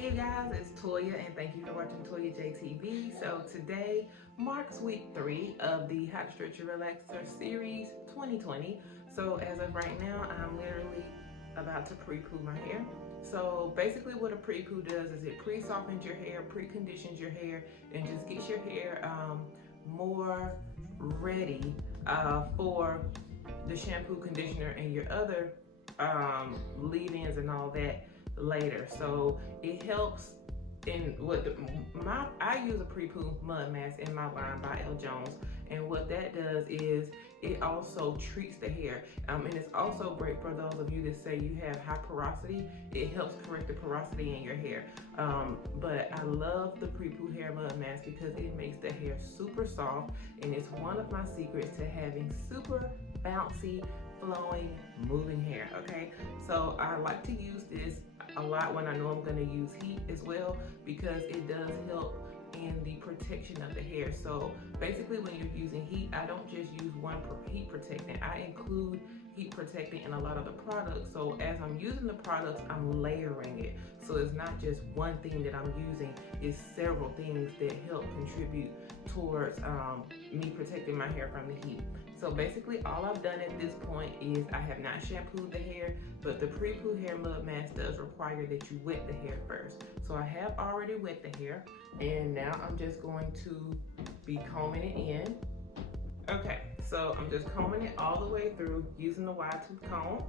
Hey you guys, it's Toya and thank you for watching Toya JTV. So today marks week 3 of the Hot Stretcher Relaxer Series 2020. So as of right now, I'm literally about to pre-poo my hair. So basically what a pre-poo does is it pre-softens your hair, pre-conditions your hair, and just gets your hair more ready for the shampoo, conditioner, and your other leave-ins and all that later. So it helps in what I use a pre-poo mud mask in my line by L. Jones, and what that does is it also treats the hair, and it's also great for those of you that say you have high porosity. It helps correct the porosity in your hair. But I love the pre-poo hair mud mask because it makes the hair super soft, and it's one of my secrets to having super bouncy, flowing, moving hair. Okay, so I like to use this a lot when I know I'm going to use heat as well, because it does help in the protection of the hair. So basically when you're using heat, I don't just use one heat protectant. I include heat protectant in a lot of the products. So as I'm using the products, I'm layering it. So it's not just one thing that I'm using, it's several things that help contribute towards me protecting my hair from the heat. So basically all I've done at this point is I have not shampooed the hair, but the pre-poo hair mud mask does require that you wet the hair first. So I have already wet the hair, and now I'm just going to be combing it in. Okay, so I'm just combing it all the way through using the wide tooth comb.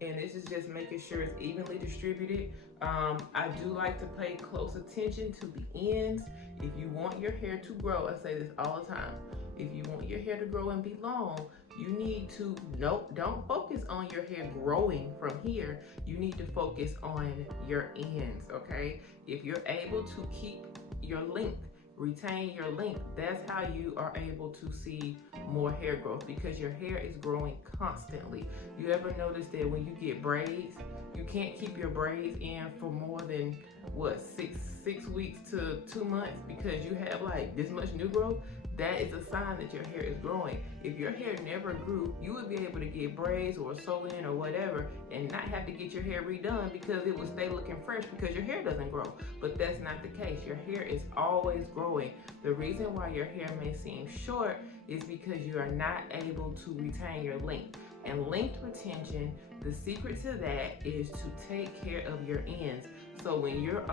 And this is just making sure it's evenly distributed. I do like to pay close attention to the ends. If you want your hair to grow, I say this all the time, if you want your hair to grow and be long, you need to, don't focus on your hair growing from here. You need to focus on your ends, okay? If you're able to keep your length, retain your length, that's how you are able to see more hair growth, because your hair is growing constantly. You ever notice that when you get braids, you can't keep your braids in for more than what, six weeks to 2 months, because you have like this much new growth? That is a sign that your hair is growing. If your hair never grew, you would be able to get braids or sew-in or whatever and not have to get your hair redone, because it will stay looking fresh because your hair doesn't grow. But that's not the case. Your hair is always growing. The reason why your hair may seem short is because you are not able to retain your length. And length retention, the secret to that is to take care of your ends. So when you're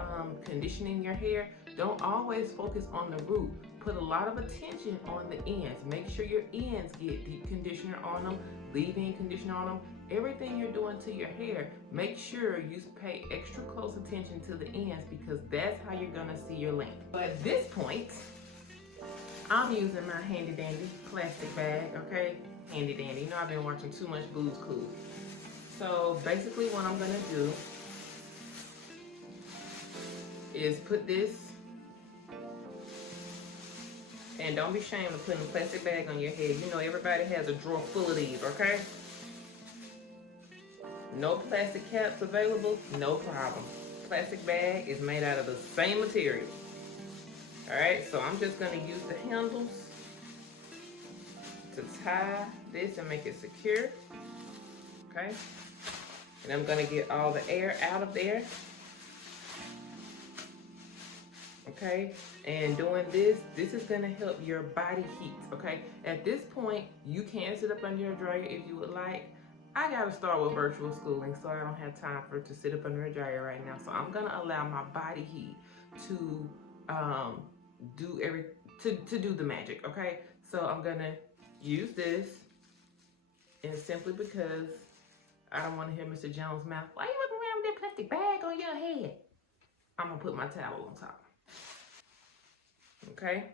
conditioning your hair, don't always focus on the root. Put a lot of attention on the ends. Make sure your ends get deep conditioner on them, leave-in conditioner on them. Everything you're doing to your hair, make sure you pay extra close attention to the ends, because that's how you're gonna see your length. But at this point, I'm using my handy dandy plastic bag, okay? Handy dandy. You know I've been watching too much Blue's Clues. So basically what I'm gonna do is put this, and don't be ashamed of putting a plastic bag on your head. You know everybody has a drawer full of these, okay? No plastic caps available, no problem. Plastic bag is made out of the same material. All right, so I'm just gonna use the handles to tie this and make it secure, okay? And I'm gonna get all the air out of there. Okay, and doing this is gonna help your body heat, okay? At this point, you can sit up under your dryer if you would like. I gotta start with virtual schooling, so I don't have time to sit up under a dryer right now. So I'm gonna allow my body heat to do the magic, okay? So I'm gonna use this, and simply because I don't wanna hear Mr. Jones' mouth, why you walking around with that plastic bag on your head? I'm gonna put my towel on top. Okay?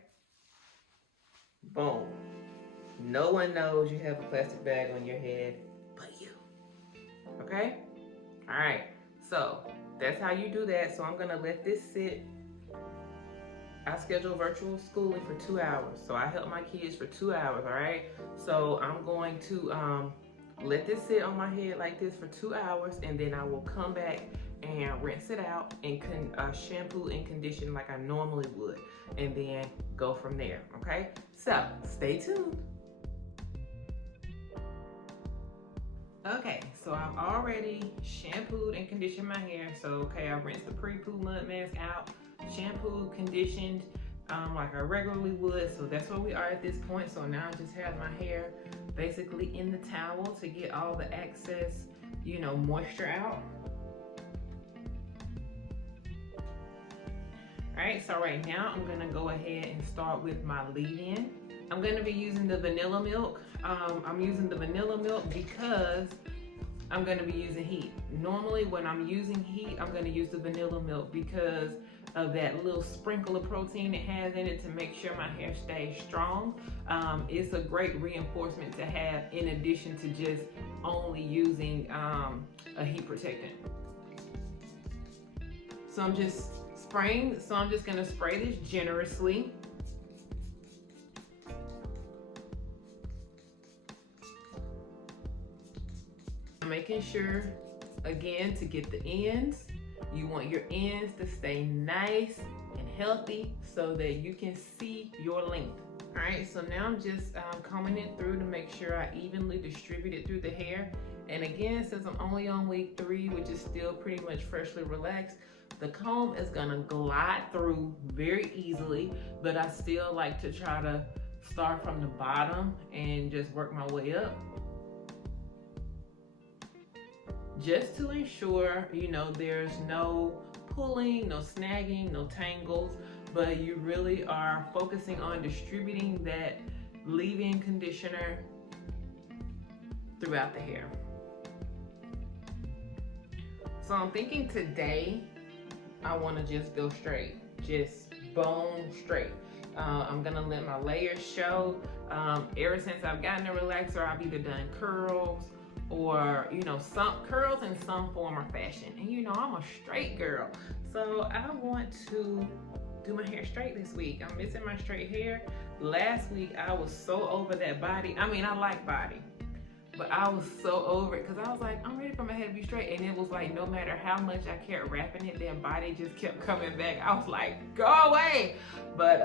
Boom. No one knows you have a plastic bag on your head but you. Okay? Alright, so that's how you do that. So I'm gonna let this sit. I schedule virtual schooling for 2 hours. So I help my kids for 2 hours, alright? So I'm going to let this sit on my head like this for 2 hours, and then I will come back and rinse it out and shampoo and condition like I normally would, and then go from there, okay? So stay tuned. Okay, so I've already shampooed and conditioned my hair. So, okay, I rinsed the pre-poo mud mask out, shampooed, conditioned, like I regularly would. So that's where we are at this point. So now I just have my hair basically in the towel to get all the excess, moisture out. All right, so right now I'm gonna go ahead and start with my leave-in. I'm gonna be using the vanilla milk. I'm using the vanilla milk because I'm gonna be using heat. Normally when I'm using heat, I'm gonna use the vanilla milk because of that little sprinkle of protein it has in it to make sure my hair stays strong. It's a great reinforcement to have in addition to just only using a heat protectant. So I'm just gonna spray this generously. Making sure, again, to get the ends, you want your ends to stay nice and healthy so that you can see your length. All right, so now I'm just combing it through to make sure I evenly distribute it through the hair. And again, since I'm only on week 3, which is still pretty much freshly relaxed, the comb is gonna glide through very easily, but I still like to try to start from the bottom and just work my way up. Just to ensure, there's no pulling, no snagging, no tangles, but you really are focusing on distributing that leave-in conditioner throughout the hair. So I'm thinking today, I wanna just go straight, just bone straight. I'm gonna let my layers show. Ever since I've gotten a relaxer, I've either done curls, or some curls in some form or fashion, and I'm a straight girl, so I want to do my hair straight this week. I'm missing my straight hair. Last week I was so over that body. I mean, I like body, but I was so over it because I was like, I'm ready for my hair to be straight, and it was like no matter how much I kept wrapping it, that body just kept coming back. I was like, go away. But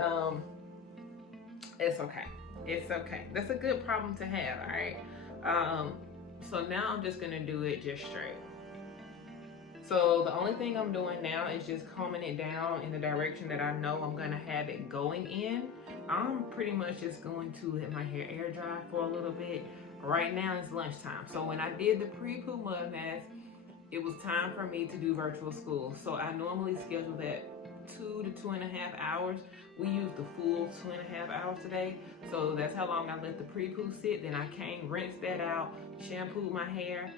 it's okay. It's okay. That's a good problem to have. All right. So now I'm just gonna do it just straight. So the only thing I'm doing now is just combing it down in the direction that I know I'm gonna have it going in. I'm pretty much just going to let my hair air dry for a little bit. Right now it's lunchtime. So when I did the pre-poo mud mask, it was time for me to do virtual school. So I normally schedule that 2 to 2.5 hours. We used the full 2.5 hours today. So that's how long I let the pre-poo sit. Then I came, rinsed that out, shampooed my hair.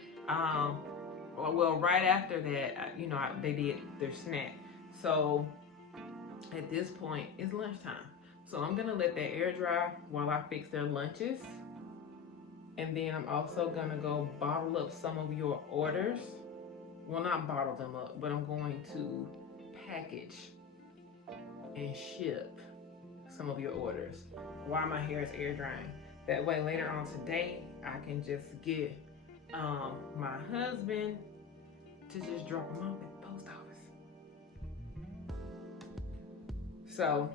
Well, right after that, they did their snack. So at this point, it's lunchtime. So I'm gonna let that air dry while I fix their lunches. And then I'm also gonna go bottle up some of your orders. Well, not bottle them up, but I'm going to package and ship some of your orders while my hair is air drying. That way later on today, I can just get my husband to just drop them off at the post office. So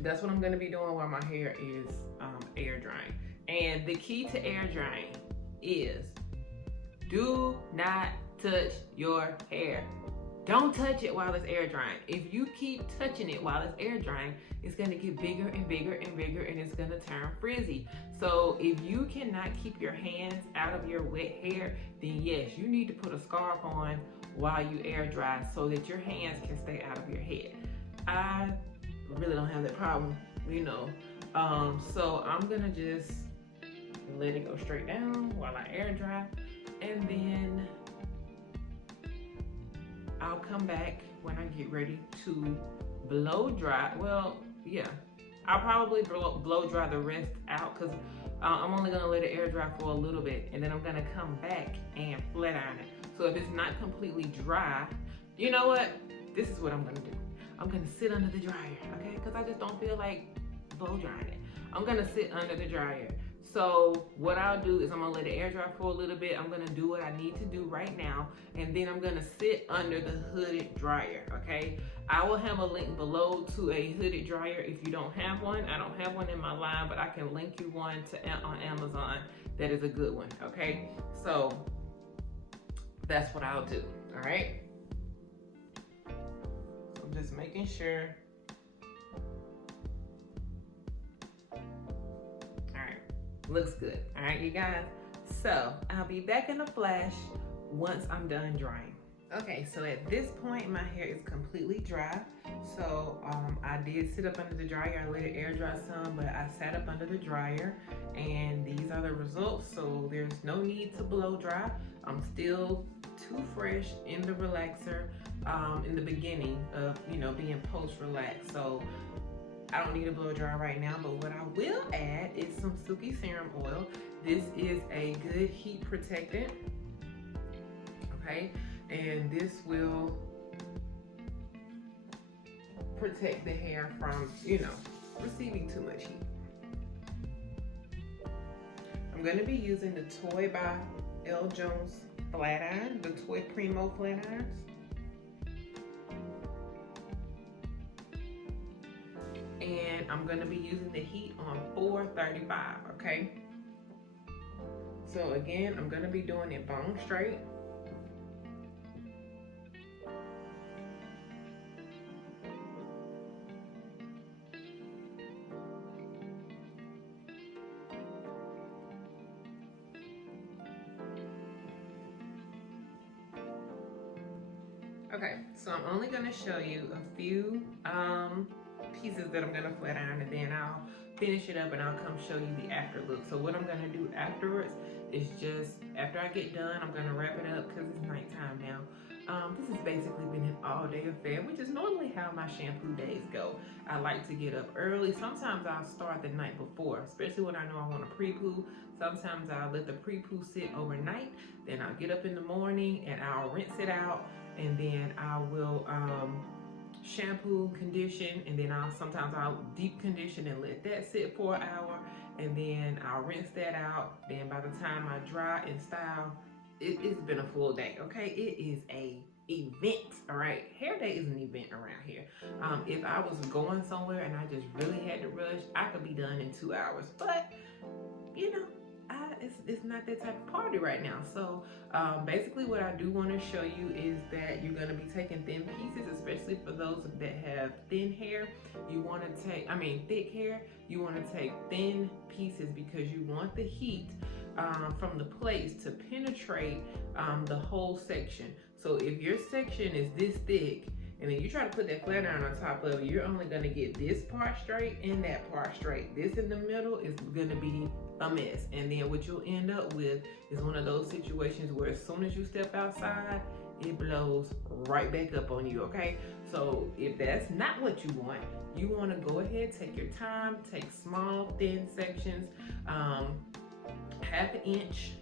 that's what I'm gonna be doing while my hair is air drying. And the key to air drying is do not touch your hair. Don't touch it while it's air drying. If you keep touching it while it's air drying, it's gonna get bigger and bigger and bigger, and it's gonna turn frizzy. So if you cannot keep your hands out of your wet hair, then yes, you need to put a scarf on while you air dry so that your hands can stay out of your head. I really don't have that problem, so I'm gonna just let it go straight down while I air dry, and then I'll come back when I get ready to blow dry. Well, yeah, I'll probably blow dry the rest out because I'm only gonna let it air dry for a little bit, and then I'm gonna come back and flat iron it. So if it's not completely dry, you know what? This is what I'm gonna do. I'm gonna sit under the dryer, okay? Because I just don't feel like blow drying it. I'm gonna sit under the dryer. So what I'll do is I'm gonna let it air dry for a little bit. I'm gonna do what I need to do right now, and then I'm gonna sit under the hooded dryer, okay? I will have a link below to a hooded dryer if you don't have one. I don't have one in my line, but I can link you one on Amazon that is a good one, okay? So that's what I'll do, all right? So I'm just making sure. All right, looks good, all right, you guys? So I'll be back in a flash once I'm done drying. Okay, so at this point, my hair is completely dry. So I did sit up under the dryer. I let it air dry some, but I sat up under the dryer, and these are the results. So there's no need to blow dry. I'm still too fresh in the relaxer in the beginning of, you know, being post-relax. So I don't need to blow dry right now, but what I will add is some Silky Serum Oil. This is a good heat protectant, okay? And this will protect the hair from, you know, receiving too much heat. I'm going to be using the Toy by L. Jones flat iron, the Toy Primo flat irons. And I'm going to be using the heat on 435, okay? So again, I'm going to be doing it bone straight. Okay, so I'm only going to show you a few pieces that I'm going to flat iron, and then I'll finish it up and I'll come show you the after look. So what I'm going to do afterwards is just, after I get done, I'm going to wrap it up because it's nighttime now. This has basically been an all-day affair, which is normally how my shampoo days go. I like to get up early. Sometimes I'll start the night before, especially when I know I want to pre-poo. Sometimes I'll let the pre-poo sit overnight, then I'll get up in the morning and I'll rinse it out, and then I will shampoo, condition, and then sometimes I'll deep condition and let that sit for an hour, and then I'll rinse that out. Then by the time I dry and style, it's been a full day, okay? It is a event, all right? Hair day is an event around here. If I was going somewhere and I just really had to rush, I could be done in 2 hours, but you know, it's not that type of party right now. So basically what I do want to show you is that you're going to be taking thin pieces, especially for those that have thin hair. You want to take, thick hair, you want to take thin pieces because you want the heat from the plates to penetrate the whole section. So if your section is this thick and then you try to put that flat iron on top of it, you're only going to get this part straight and that part straight. This in the middle is going to be a mess. And then what you'll end up with is one of those situations where as soon as you step outside, it blows right back up on you, okay? So if that's not what you want to go ahead, take your time, take small, thin sections, half-inch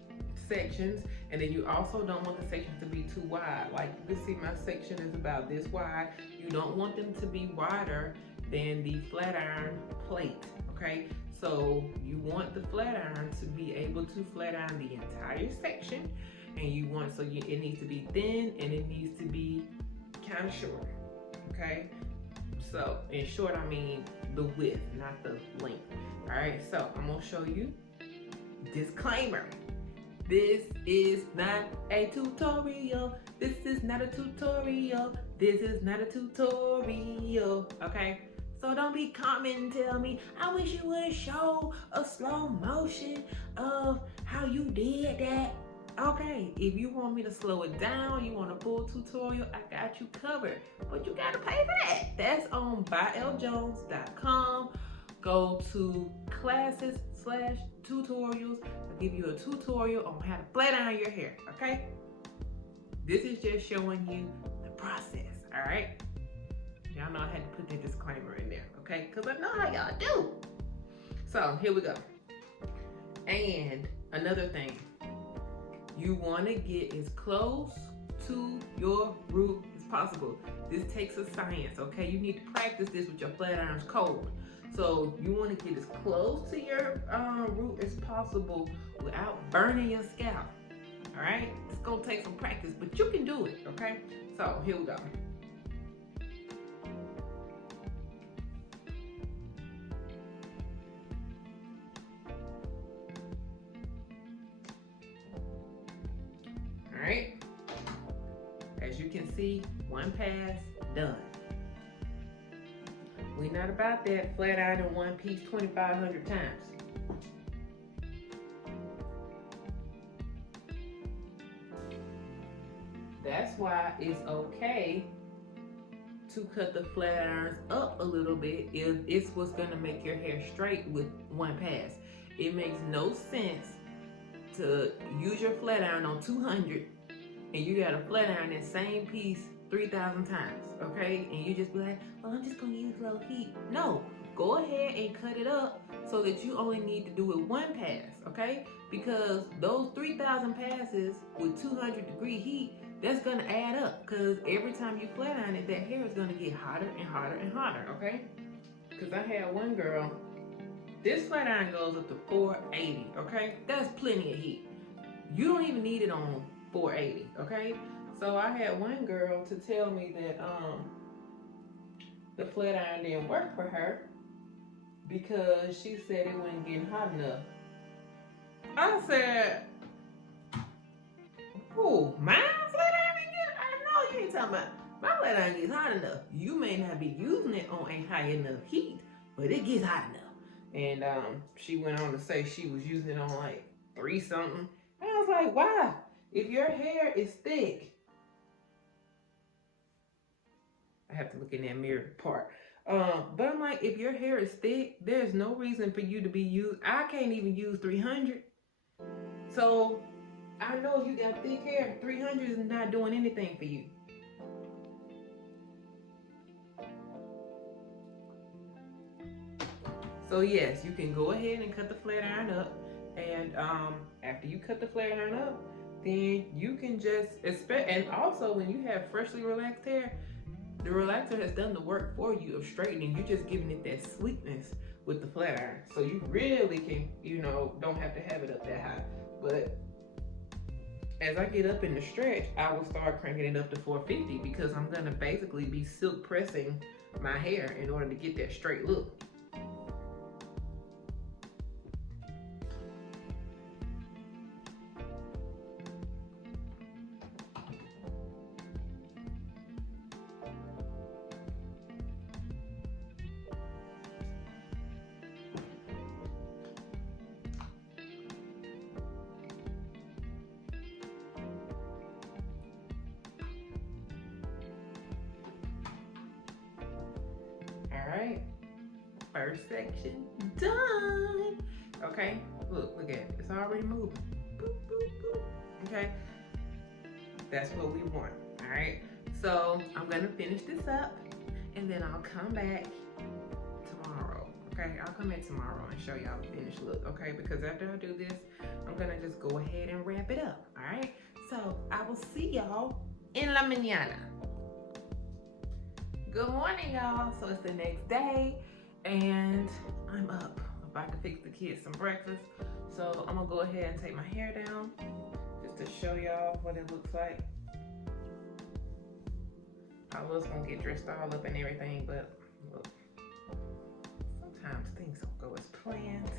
sections, and then you also don't want the sections to be too wide. Like you can see my section is about this wide. You don't want them to be wider than the flat iron plate, okay? So you want the flat iron to be able to flat iron the entire section, and you want, it needs to be thin and it needs to be kind of short, okay? So in short, I mean the width, not the length. All right, so I'm gonna show you. Disclaimer: this is not a tutorial. This is not a tutorial. This is not a tutorial, okay? So don't be commenting and tell me, I wish you would show a slow motion of how you did that. Okay, if you want me to slow it down, you want a full tutorial, I got you covered. But you gotta pay for that. That's on byeljones.com. Go to classes/tutorials. I'll give you a tutorial on how to flat iron your hair, okay? This is just showing you the process, all right? Y'all know I had to put the disclaimer in there, okay? Because I know how y'all do. So here we go. And another thing, you want to get as close to your root as possible. This takes a science, okay? You need to practice this with your flat irons cold. So you want to get as close to your root as possible without burning your scalp, all right? It's going to take some practice, but you can do it, okay? So here we go. easy, one pass, done. We not about that flat iron in one piece 2,500 times. That's why it's okay to cut the flat irons up a little bit if it's what's gonna make your hair straight with one pass. It makes no sense to use your flat iron on 200 and you got a flat iron that same piece 3,000 times, okay? And you just be like, well, I'm just gonna use low heat. No, go ahead and cut it up so that you only need to do it one pass, okay? Because those 3,000 passes with 200-degree heat, that's gonna add up, because every time you flat iron it, that hair is gonna get hotter and hotter and hotter, okay? Because I had one girl, this flat iron goes up to 480, okay? That's plenty of heat. You don't even need it on 480, okay? So I had one girl to tell me that the flat iron didn't work for her because she said it wasn't getting hot enough. I said, "Oh, my flat iron ain't getting, I know you ain't talking about my flat iron gets hot enough. You may not be using it on a high enough heat, but it gets hot enough." And she went on to say she was using it on like 3 something. And I was like, why? If your hair is thick, I have to look in that mirror part. But I'm like, if your hair is thick, there's no reason for you to be used. I can't even use 300. So I know if you got thick hair, 300 is not doing anything for you. So yes, you can go ahead and cut the flat iron up. And after you cut the flat iron up, then you can just expect, and also when you have freshly relaxed hair, the relaxer has done the work for you of straightening. You're just giving it that sweetness with the flat iron. So you really can, don't have to have it up that high. But as I get up in the stretch, I will start cranking it up to 450 because I'm gonna basically be silk pressing my hair in order to get that straight look. Alright, first section done. Okay, look at it. It's already moving. Boop, boop, boop. Okay, that's what we want. Alright, so I'm gonna finish this up and then I'll come back tomorrow. Okay, I'll come back tomorrow and show y'all the finished look. Okay, because after I do this, I'm gonna just go ahead and wrap it up. Alright, so I will see y'all en la mañana. Good morning, y'all. So it's the next day and I'm up, about to fix the kids some breakfast. So I'm gonna go ahead and take my hair down just to show y'all what it looks like. I was gonna get dressed all up and everything, but look, sometimes things don't go as planned.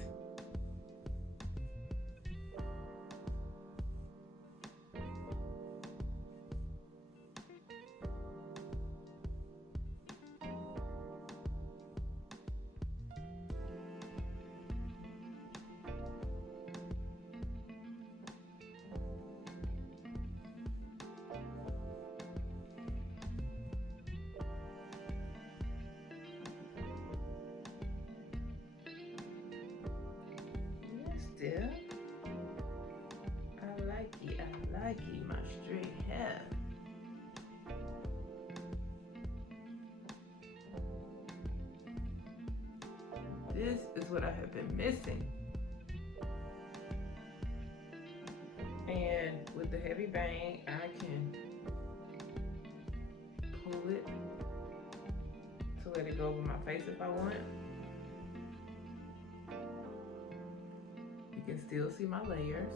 Still, I like it, my straight hair. This is what I have been missing. And with the heavy bang, I can pull it to let it go over my face if I want. You can still see my layers.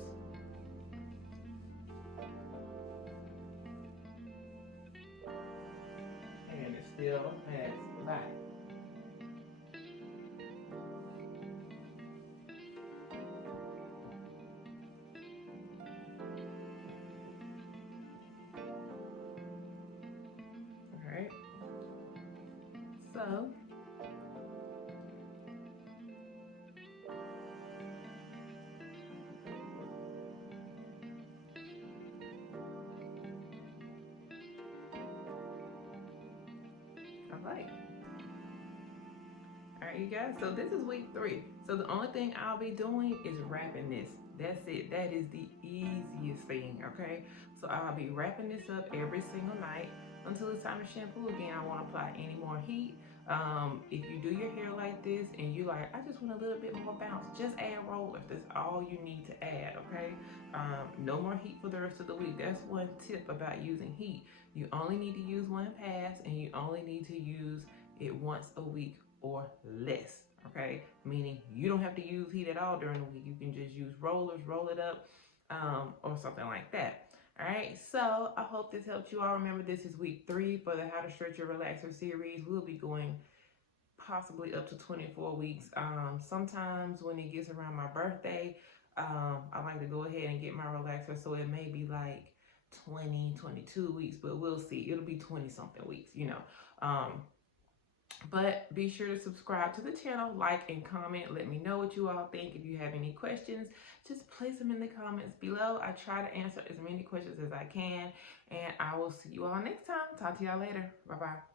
And it still has black. So all right. All right, you guys. So this is week 3. So the only thing I'll be doing is wrapping this. That's it. That is the easiest thing, okay? So I'll be wrapping this up every single night until it's time to shampoo again. I won't apply any more heat. If you do your hair like this and you like, I just want a little bit more bounce, just add rollers. That's all you need to add, okay? No more heat for the rest of the week. That's one tip about using heat. You only need to use one pass and you only need to use it once a week or less, okay? Meaning you don't have to use heat at all during the week. You can just use rollers, roll it up, or something like that. All right, so I hope this helped you all. Remember, this is week 3 for the How to Stretch Your Relaxer series. We'll be going possibly up to 24 weeks. Sometimes when it gets around my birthday, I like to go ahead and get my relaxer, so it may be like 20, 22 weeks, but we'll see. It'll be 20 something weeks, you know. But be sure to subscribe to the channel, like and comment. Let me know what you all think. If you have any questions, just place them in the comments below. I try to answer as many questions as I can. And I will see you all next time. Talk to y'all later. Bye-bye.